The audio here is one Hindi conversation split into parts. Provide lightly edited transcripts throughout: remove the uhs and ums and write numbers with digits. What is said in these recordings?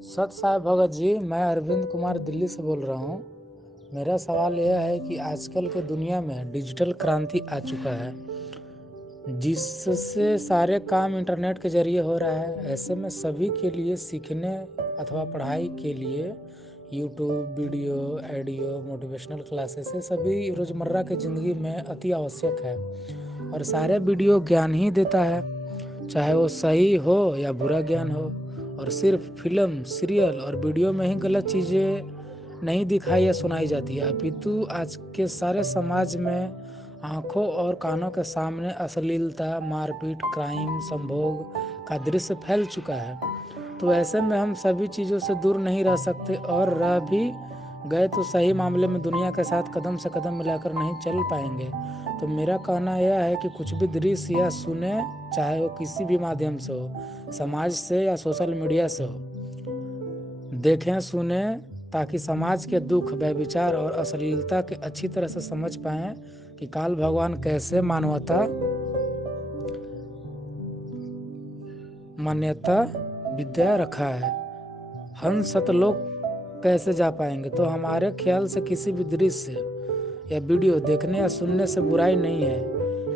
सत साहब भगत जी, मैं अरविंद कुमार दिल्ली से बोल रहा हूँ। मेरा सवाल यह है कि आजकल के दुनिया में डिजिटल क्रांति आ चुका है, जिससे सारे काम इंटरनेट के जरिए हो रहा है। ऐसे में सभी के लिए सीखने अथवा पढ़ाई के लिए YouTube video, audio, motivational classes ये सभी रोज़मर्रा की ज़िंदगी में अति आवश्यक है। और सारे वीडियो ज्ञान ही देता है, चाहे वो सही हो या बुरा ज्ञान हो। और सिर्फ फिल्म, सीरियल और वीडियो में ही गलत चीज़ें नहीं दिखाई या सुनाई जाती है, अपितु आज के सारे समाज में आंखों और कानों के सामने अश्लीलता, मारपीट, क्राइम, संभोग का दृश्य फैल चुका है। तो ऐसे में हम सभी चीज़ों से दूर नहीं रह सकते, और रह भी गए तो सही मामले में दुनिया के साथ कदम से कदम मिलाकर नहीं चल पाएंगे। तो मेरा कहना यह है कि कुछ भी दृश्य या सुने, चाहे वो किसी भी माध्यम से हो, समाज से या सोशल मीडिया से हो, देखें सुने, ताकि समाज के दुख, व्यभिचार और अश्लीलता के अच्छी तरह से समझ पाएं कि काल भगवान कैसे मान्यता विद्या रखा है। हम सतलोक कैसे जा पाएंगे। तो हमारे ख्याल से किसी भी दृश्य या वीडियो देखने या सुनने से बुराई नहीं है,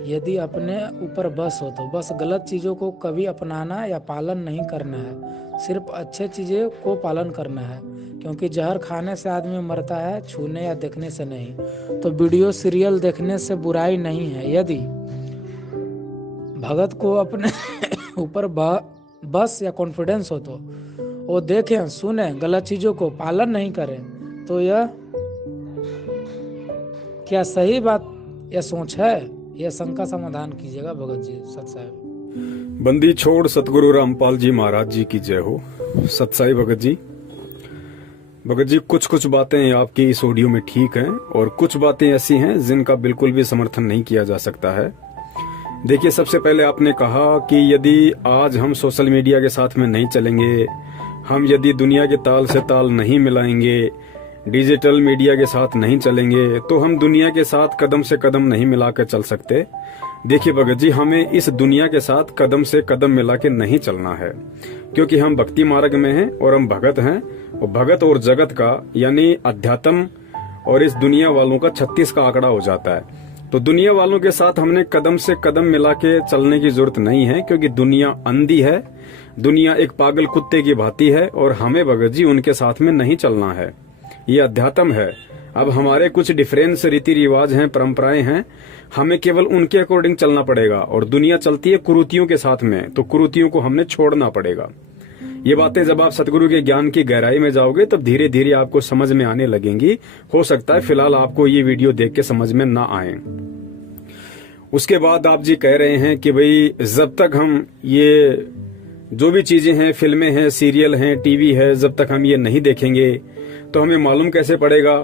यदि अपने ऊपर बस हो तो। बस गलत चीज़ों को कभी अपनाना या पालन नहीं करना है, सिर्फ अच्छे चीज़ें को पालन करना है, क्योंकि जहर खाने से आदमी मरता है, छूने या देखने से नहीं। तो वीडियो, सीरियल देखने से बुराई नहीं है। यदि भगत को अपने ऊपर बस या कॉन्फिडेंस हो तो वो देखें सुने, गलत चीज़ों को पालन नहीं करें। तो यह क्या सही बात या सोच है? यह शंका समाधान कीजिएगा भगत जी। सत साहिब। बंदी छोड़ सतगुरु रामपाल जी महाराज जी की जय हो। सत साई भगत जी। भगत जी, कुछ कुछ बातें आपकी इस ऑडियो में ठीक हैं और कुछ बातें ऐसी हैं जिनका बिल्कुल भी समर्थन नहीं किया जा सकता है। देखिए, सबसे पहले आपने कहा कि यदि आज हम सोशल मीडिया के साथ में नहीं चलेंगे, हम यदि दुनिया के ताल से ताल नहीं मिलाएंगे, डिजिटल मीडिया के साथ नहीं चलेंगे, तो हम दुनिया के साथ कदम से कदम नहीं मिलाकर चल सकते। देखिए भगत जी, हमें इस दुनिया के साथ कदम से कदम मिला के नहीं चलना है, क्योंकि हम भक्ति मार्ग में हैं और हम भगत हैं। और भगत और जगत का यानी अध्यात्म और इस दुनिया वालों का 36 का आंकड़ा हो जाता है। तो दुनिया वालों के साथ हमने कदम से कदम मिला के चलने की जरूरत नहीं है, क्योंकि दुनिया अंधी है, दुनिया एक पागल कुत्ते की भांति है, और हमें भगत जी उनके साथ में नहीं चलना है। ये अध्यात्म है। अब हमारे कुछ डिफरेंस रीति रिवाज हैं, परंपराएं हैं, हमें केवल उनके अकॉर्डिंग चलना पड़ेगा। और दुनिया चलती है कुरीतियों के साथ में, तो कुरीतियों को हमने छोड़ना पड़ेगा। ये बातें जब आप सतगुरु के ज्ञान की गहराई में जाओगे तब धीरे धीरे आपको समझ में आने लगेंगी। हो सकता है फिलहाल आपको ये वीडियो देख के समझ में ना आए। उसके बाद आप जी कह रहे हैं कि भाई जब तक हम ये जो भी चीजें हैं, फिल्में हैं, सीरियल हैं, टीवी है, जब तक हम ये नहीं देखेंगे तो हमें मालूम कैसे पड़ेगा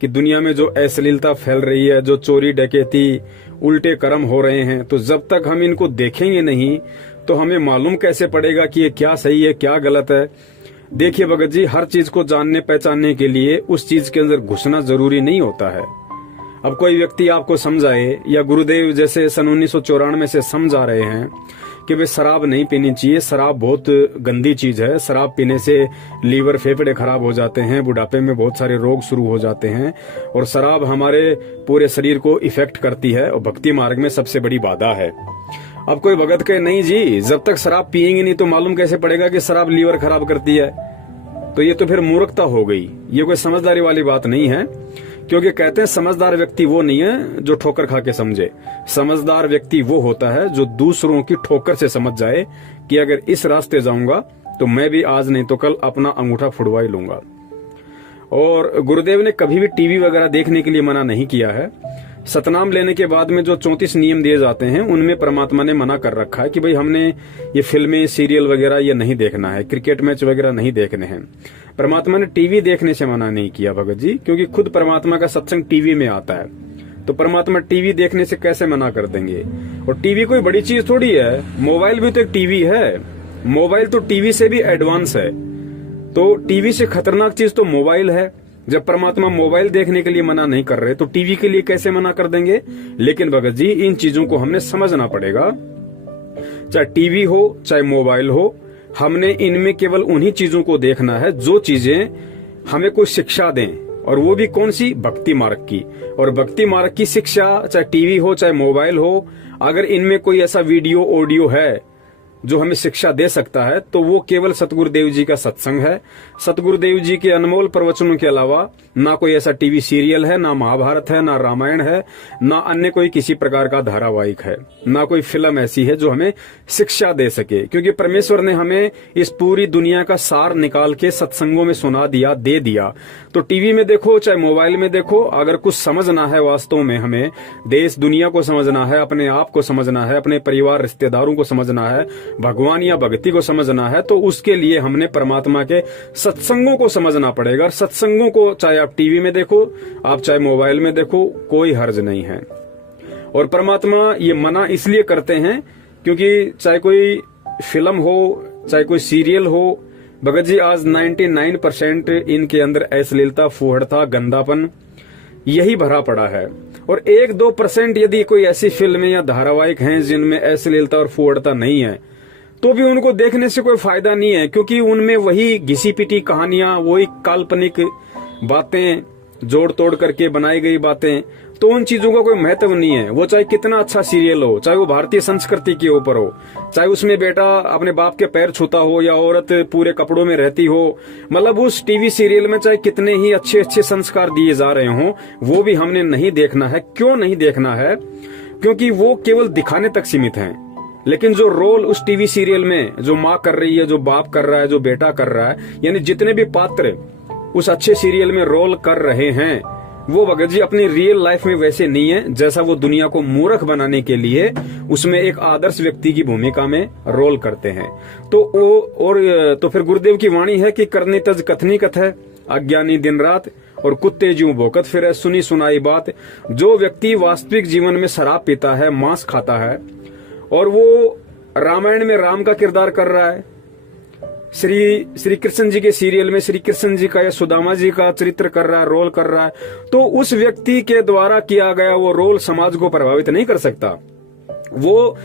कि दुनिया में जो अश्लीलता फैल रही है, जो चोरी डकैती, उल्टे कर्म हो रहे हैं। तो जब तक हम इनको देखेंगे नहीं तो हमें मालूम कैसे पड़ेगा कि ये क्या सही है, क्या गलत है। देखिए भगत जी, हर चीज को जानने पहचानने के लिए उस चीज के अंदर घुसना जरूरी नहीं होता है। अब कोई व्यक्ति आपको समझाए, या गुरुदेव जैसे सन 1994 से समझा रहे हैं कि भाई शराब नहीं पीनी चाहिए, शराब बहुत गंदी चीज है, शराब पीने से लीवर, फेफड़े खराब हो जाते हैं, बुढ़ापे में बहुत सारे रोग शुरू हो जाते हैं, और शराब हमारे पूरे शरीर को इफेक्ट करती है और भक्ति मार्ग में सबसे बड़ी बाधा है। अब कोई भगत कहे नहीं जी, जब तक शराब पियेंगे नहीं तो मालूम कैसे पड़ेगा कि शराब लीवर खराब करती है। तो ये तो फिर मूर्खता हो गई, ये कोई समझदारी वाली बात नहीं है। क्योंकि कहते हैं समझदार व्यक्ति वो नहीं है जो ठोकर खा के समझे, समझदार व्यक्ति वो होता है जो दूसरों की ठोकर से समझ जाए कि अगर इस रास्ते जाऊंगा तो मैं भी आज नहीं तो कल अपना अंगूठा फुड़वा ही लूंगा। और गुरुदेव ने कभी भी टीवी वगैरह देखने के लिए मना नहीं किया है। सतनाम लेने के बाद में जो 34 नियम दिए जाते हैं उनमें परमात्मा ने मना कर रखा है कि भाई हमने ये फिल्में, सीरियल वगैरह ये नहीं देखना है, क्रिकेट मैच वगैरह नहीं देखने हैं। परमात्मा ने टीवी देखने से मना नहीं किया भगत जी, क्योंकि खुद परमात्मा का सत्संग टीवी में आता है। तो परमात्मा टीवी देखने से कैसे मना कर देंगे। और टीवी कोई बड़ी चीज थोड़ी है, मोबाइल भी तो एक टीवी है, मोबाइल तो टीवी से भी एडवांस है। तो टीवी से खतरनाक चीज तो मोबाइल है। जब परमात्मा मोबाइल देखने के लिए मना नहीं कर रहे तो टीवी के लिए कैसे मना कर देंगे। लेकिन भगत जी, इन चीजों को हमने समझना पड़ेगा। चाहे टीवी हो, चाहे मोबाइल हो, हमने इनमें केवल उन्हीं चीजों को देखना है जो चीजें हमें कोई शिक्षा दें, और वो भी कौन सी? भक्ति मार्ग की। और भक्ति मार्ग की शिक्षा, चाहे टीवी हो चाहे मोबाइल हो, अगर इनमें कोई ऐसा वीडियो ऑडियो है जो हमें शिक्षा दे सकता है तो वो केवल सतगुरुदेव जी का सत्संग है। सतगुरुदेव जी के अनमोल प्रवचनों के अलावा ना कोई ऐसा टीवी सीरियल है, ना महाभारत है, ना रामायण है, ना अन्य कोई किसी प्रकार का धारावाहिक है, ना कोई फिल्म ऐसी है जो हमें शिक्षा दे सके। क्योंकि परमेश्वर ने हमें इस पूरी दुनिया का सार निकाल के सत्संगों में सुना दिया, दे दिया। तो टीवी में देखो चाहे मोबाइल में देखो, अगर कुछ समझना है वास्तव में, हमें देश दुनिया को समझना है, अपने आप को समझना है, अपने परिवार रिश्तेदारों को समझना है, भगवान या भक्ति को समझना है, तो उसके लिए हमने परमात्मा के सत्संगों को समझना पड़ेगा। और सत्संगों को चाहे आप टीवी में देखो, आप चाहे मोबाइल में देखो, कोई हर्ज नहीं है। और परमात्मा ये मना इसलिए करते हैं क्योंकि चाहे कोई फिल्म हो चाहे कोई सीरियल हो, भगत जी आज 99% इनके अंदर अश्लीलता, फूहड़ता, गंदापन यही भरा पड़ा है। और 1-2% यदि कोई ऐसी फिल्में या धारावाहिक हैं जिनमें अश्लीलता और फूहड़ता नहीं है, तो भी उनको देखने से कोई फायदा नहीं है, क्योंकि उनमें वही घिसी पिटी कहानियां, वही काल्पनिक बातें, जोड़ तोड़ करके बनाई गई बातें, तो उन चीजों का कोई महत्व नहीं है। वो चाहे कितना अच्छा सीरियल हो, चाहे वो भारतीय संस्कृति के ऊपर हो, चाहे उसमें बेटा अपने बाप के पैर छूता हो या औरत पूरे कपड़ों में रहती हो, मतलब उस टीवी सीरियल में चाहे कितने ही अच्छे अच्छे संस्कार दिए जा रहे हों, वो भी हमने नहीं देखना है। क्यों नहीं देखना है? क्योंकि वो केवल दिखाने तक सीमित हैं। लेकिन जो रोल उस टीवी सीरियल में जो माँ कर रही है, जो बाप कर रहा है, जो बेटा कर रहा है, यानी जितने भी पात्र उस अच्छे सीरियल में रोल कर रहे हैं, वो भगत जी अपनी रियल लाइफ में वैसे नहीं है जैसा वो दुनिया को मूर्ख बनाने के लिए उसमें एक आदर्श व्यक्ति की भूमिका में रोल करते हैं। तो फिर गुरुदेव की वाणी है कि करनी तज कथनी कथ है, अज्ञानी दिन रात और कुत्ते ज्यों भौंकत फिरे, सुनी सुनाई बात। जो व्यक्ति वास्तविक जीवन में शराब पीता है, मांस खाता है, और वो रामायण में राम का किरदार कर रहा है, श्री कृष्ण जी के सीरियल में श्री कृष्ण जी का या सुदामा जी का चरित्र कर रहा है, रोल कर रहा है, तो उस व्यक्ति के द्वारा किया गया वो रोल समाज को प्रभावित नहीं कर सकता, वो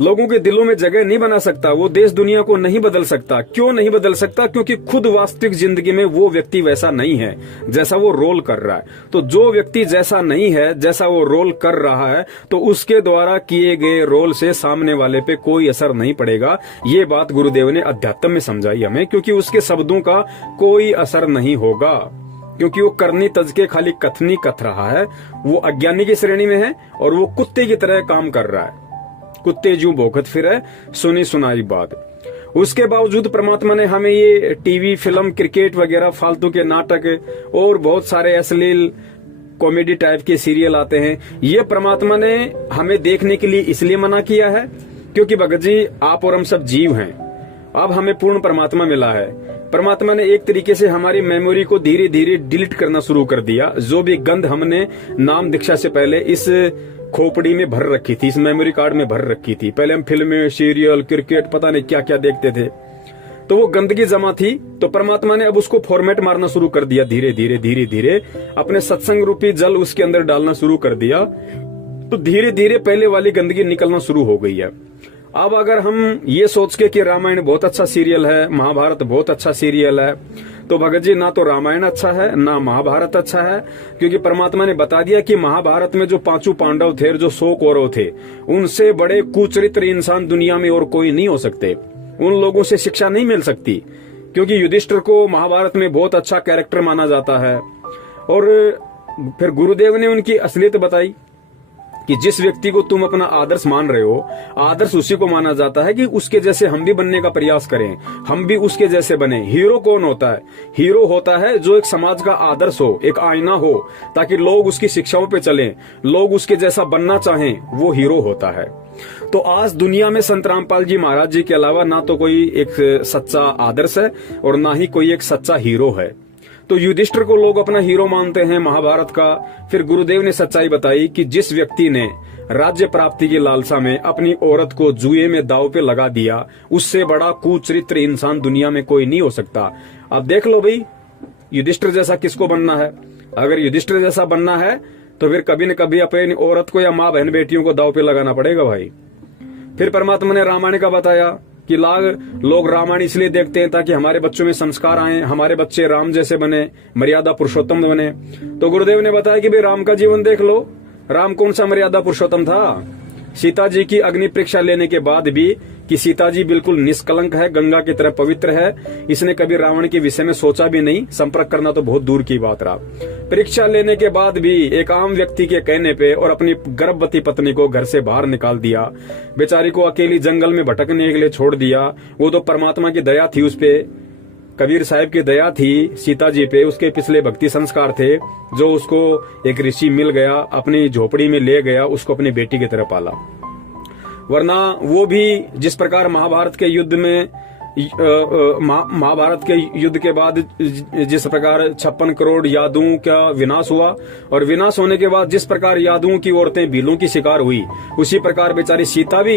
लोगों के दिलों में जगह नहीं बना सकता, वो देश दुनिया को नहीं बदल सकता। क्यों नहीं बदल सकता? क्योंकि खुद वास्तविक जिंदगी में वो व्यक्ति वैसा नहीं है जैसा वो रोल कर रहा है। तो जो व्यक्ति जैसा नहीं है, जैसा वो रोल कर रहा है, तो उसके द्वारा किए गए रोल से सामने वाले पे कोई असर नहीं पड़ेगा। ये बात गुरुदेव ने अध्यात्म में समझाई हमें, क्योंकि उसके शब्दों का कोई असर नहीं होगा, क्योंकि वो करनी तज के खाली कथनी कथ रहा है, वो अज्ञानी की श्रेणी में है और वो कुत्ते की तरह काम कर रहा है। कुत्ते ज्यों भौंकत फिरे, सुनी सुनाई बात। उसके बावजूद परमात्मा ने हमें ये टीवी, फिल्म, क्रिकेट वगैरह फालतू के नाटक और बहुत सारे अश्लील कॉमेडी टाइप के सीरियल आते हैं, ये परमात्मा ने हमें देखने के लिए इसलिए मना किया है क्योंकि भगत जी आप और हम सब जीव हैं। अब हमें पूर्ण परमात्मा मिला है। परमात्मा ने एक तरीके से हमारी मेमोरी को धीरे धीरे डिलीट करना शुरू कर दिया। जो भी गंध हमने नाम दीक्षा से पहले इस खोपड़ी में भर रखी थी, इस मेमोरी कार्ड में भर रखी थी, पहले हम फिल्में, सीरियल, क्रिकेट, पता नहीं क्या क्या देखते थे, तो वो गंदगी जमा थी। तो परमात्मा ने अब उसको फॉर्मेट मारना शुरू कर दिया, धीरे धीरे धीरे धीरे अपने सत्संग रूपी जल उसके अंदर डालना शुरू कर दिया। तो धीरे धीरे पहले वाली गंदगी निकलना शुरू हो गई है। अब अगर हम ये सोच के कि रामायण बहुत अच्छा सीरियल है, महाभारत बहुत अच्छा सीरियल है, तो भगत जी ना तो रामायण अच्छा है ना महाभारत अच्छा है, क्योंकि परमात्मा ने बता दिया कि महाभारत में जो 5 पांडव थे, जो 100 कौरव थे, उनसे बड़े कुचरित्र इंसान दुनिया में और कोई नहीं हो सकते। उन लोगों से शिक्षा नहीं मिल सकती, क्योंकि युधिष्ठिर को महाभारत में बहुत अच्छा कैरेक्टर माना जाता है। और फिर गुरुदेव ने उनकी असलियत बताई कि जिस व्यक्ति को तुम अपना आदर्श मान रहे हो, आदर्श उसी को माना जाता है कि उसके जैसे हम भी बनने का प्रयास करें, हम भी उसके जैसे बने। हीरो कौन होता है? हीरो होता है जो एक समाज का आदर्श हो, एक आईना हो, ताकि लोग उसकी शिक्षाओं पे चलें, लोग उसके जैसा बनना चाहें, वो हीरो होता है। तो आज दुनिया में संत रामपाल जी महाराज जी के अलावा ना तो कोई एक सच्चा आदर्श है और ना ही कोई एक सच्चा हीरो है। तो युधिष्ठिर को लोग अपना हीरो मानते हैं महाभारत का। फिर गुरुदेव ने सच्चाई बताई कि जिस व्यक्ति ने राज्य प्राप्ति की लालसा में अपनी औरत को जुए में दांव पे लगा दिया, उससे बड़ा कुचरित्र इंसान दुनिया में कोई नहीं हो सकता। अब देख लो भाई, युधिष्ठिर जैसा किसको बनना है? अगर युधिष्ठिर जैसा बनना है तो फिर कभी न कभी अपनी औरत को या माँ बहन बेटियों को दांव पे लगाना पड़ेगा भाई। फिर परमात्मा ने रामायण का बताया कि लोग रामायण इसलिए देखते हैं ताकि हमारे बच्चों में संस्कार आए, हमारे बच्चे राम जैसे बने, मर्यादा पुरुषोत्तम बने। तो गुरुदेव ने बताया कि भाई राम का जीवन देख लो, राम कौन सा मर्यादा पुरुषोत्तम था। सीता जी की अग्नि परीक्षा लेने के बाद भी कि सीता जी बिल्कुल निष्कलंक है, गंगा की तरह पवित्र है, इसने कभी रावण के विषय में सोचा भी नहीं, संपर्क करना तो बहुत दूर की बात रहा। परीक्षा लेने के बाद भी एक आम व्यक्ति के कहने पे और अपनी गर्भवती पत्नी को घर से बाहर निकाल दिया, बेचारी को अकेली जंगल में भटकने के लिए छोड़ दिया। वो तो परमात्मा की दया थी उस पे, कबीर साहिब की दया थी सीता जी पे, उसके पिछले भक्ति संस्कार थे, जो उसको एक ऋषि मिल गया, अपनी झोपड़ी में ले गया, उसको अपनी बेटी की तरह पाला। वरना वो भी जिस प्रकार महाभारत के युद्ध में महाभारत के युद्ध के बाद जिस प्रकार 56 करोड़ यादवों का विनाश हुआ, और विनाश होने के बाद जिस प्रकार यादवों की औरतें भीलों की शिकार हुई, उसी प्रकार बेचारी सीता भी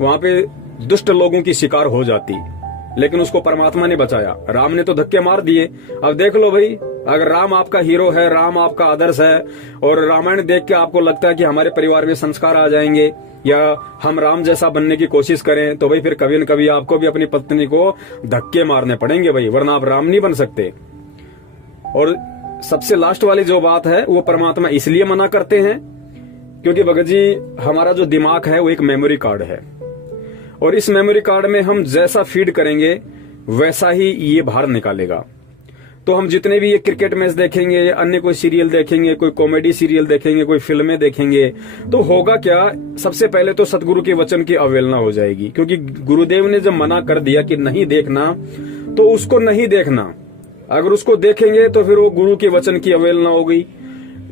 वहां पे दुष्ट लोगों की शिकार हो जाती, लेकिन उसको परमात्मा ने बचाया। राम ने तो धक्के मार दिए। अब देख लो भाई, अगर राम आपका हीरो है, राम आपका आदर्श है, और रामायण देख के आपको लगता है कि हमारे परिवार में संस्कार आ जाएंगे या हम राम जैसा बनने की कोशिश करें, तो भाई फिर कभी न कभी आपको भी अपनी पत्नी को धक्के मारने पड़ेंगे भाई, वरना आप राम नहीं बन सकते। और सबसे लास्ट वाली जो बात है, वो परमात्मा इसलिए मना करते हैं क्योंकि भगत जी हमारा जो दिमाग है वो एक मेमोरी कार्ड है, और इस मेमोरी कार्ड में हम जैसा फीड करेंगे वैसा ही ये बाहर निकालेगा। तो हम जितने भी ये क्रिकेट मैच देखेंगे, अन्य कोई सीरियल देखेंगे, कोई कॉमेडी सीरियल देखेंगे, कोई फिल्में देखेंगे, तो होगा क्या, सबसे पहले तो सतगुरु के वचन की अवहेलना हो जाएगी, क्योंकि गुरुदेव ने जब मना कर दिया कि नहीं देखना, तो उसको नहीं देखना। अगर उसको देखेंगे तो फिर वो गुरु के वचन की अवहेलना हो गई।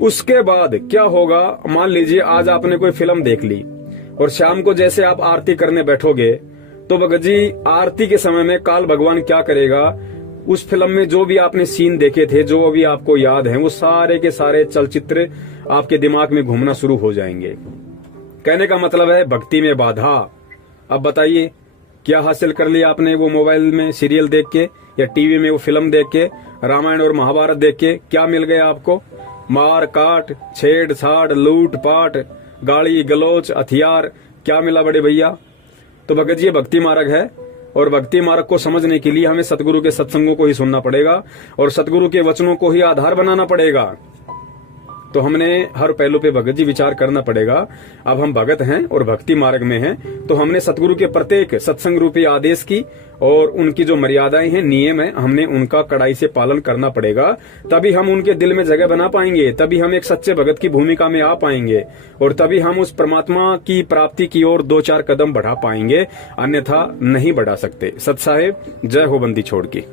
उसके बाद क्या होगा, मान लीजिए आज आपने कोई फिल्म देख ली और शाम को जैसे आप आरती करने बैठोगे, तो भगत जी आरती के समय में काल भगवान क्या करेगा, उस फिल्म में जो भी आपने सीन देखे थे, जो भी आपको याद है, वो सारे के सारे चलचित्र आपके दिमाग में घूमना शुरू हो जाएंगे। कहने का मतलब है भक्ति में बाधा। अब बताइए क्या हासिल कर लिया आपने वो मोबाइल में सीरियल देख के या टीवी में वो फिल्म देख के, रामायण और महाभारत देख के? क्या मिल गया आपको? मार काट, छेड़छाड़, लूट पाट, गाली गलोच, हथियार, क्या मिला बड़े भैया? तो भगत जी ये भक्ति मार्ग है, और भक्ति मार्ग को समझने के लिए हमें सतगुरु के सत्संगों को ही सुनना पड़ेगा और सतगुरु के वचनों को ही आधार बनाना पड़ेगा। तो हमने हर पहलू पे भगत जी विचार करना पड़ेगा। अब हम भगत हैं और भक्ति मार्ग में हैं, तो हमने सतगुरु के प्रत्येक सत्संग रूपी आदेश की और उनकी जो मर्यादाएं हैं, नियम है, हमने उनका कड़ाई से पालन करना पड़ेगा। तभी हम उनके दिल में जगह बना पाएंगे, तभी हम एक सच्चे भगत की भूमिका में आ पाएंगे, और तभी हम उस परमात्मा की प्राप्ति की ओर 2-4 कदम बढ़ा पाएंगे, अन्यथा नहीं बढ़ा सकते। सत साहेब, जय हो बंदी छोड़ की।